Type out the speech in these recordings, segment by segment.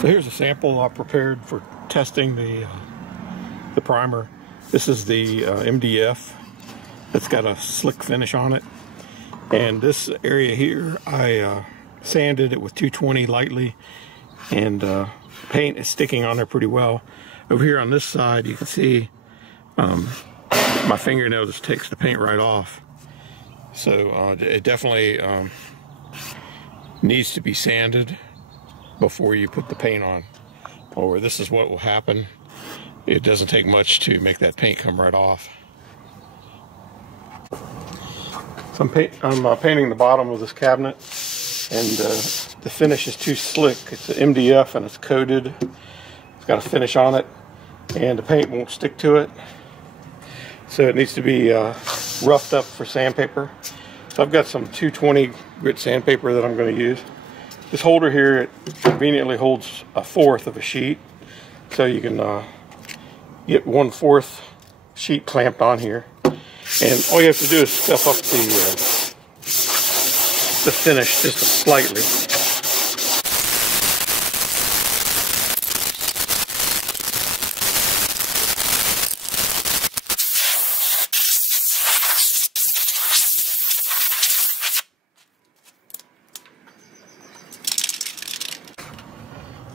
So here's a sample I prepared for testing the primer. This is the MDF that's got a slick finish on it. And this area here, I sanded it with 220 lightly, and paint is sticking on there pretty well. Over here on this side, you can see my fingernail just takes the paint right off. So it definitely needs to be sanded before you put the paint on, or this is what will happen. It doesn't take much to make that paint come right off. So I'm painting the bottom of this cabinet, and the finish is too slick. It's an MDF and it's coated. It's got a finish on it, and the paint won't stick to it. So it needs to be roughed up for sandpaper. So I've got some 220 grit sandpaper that I'm going to use. This holder here, it conveniently holds 1/4 of a sheet, so you can get 1/4 sheet clamped on here. And all you have to do is scuff up the finish just slightly.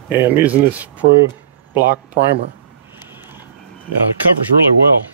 And I'm using this Pro Block primer. It covers really well.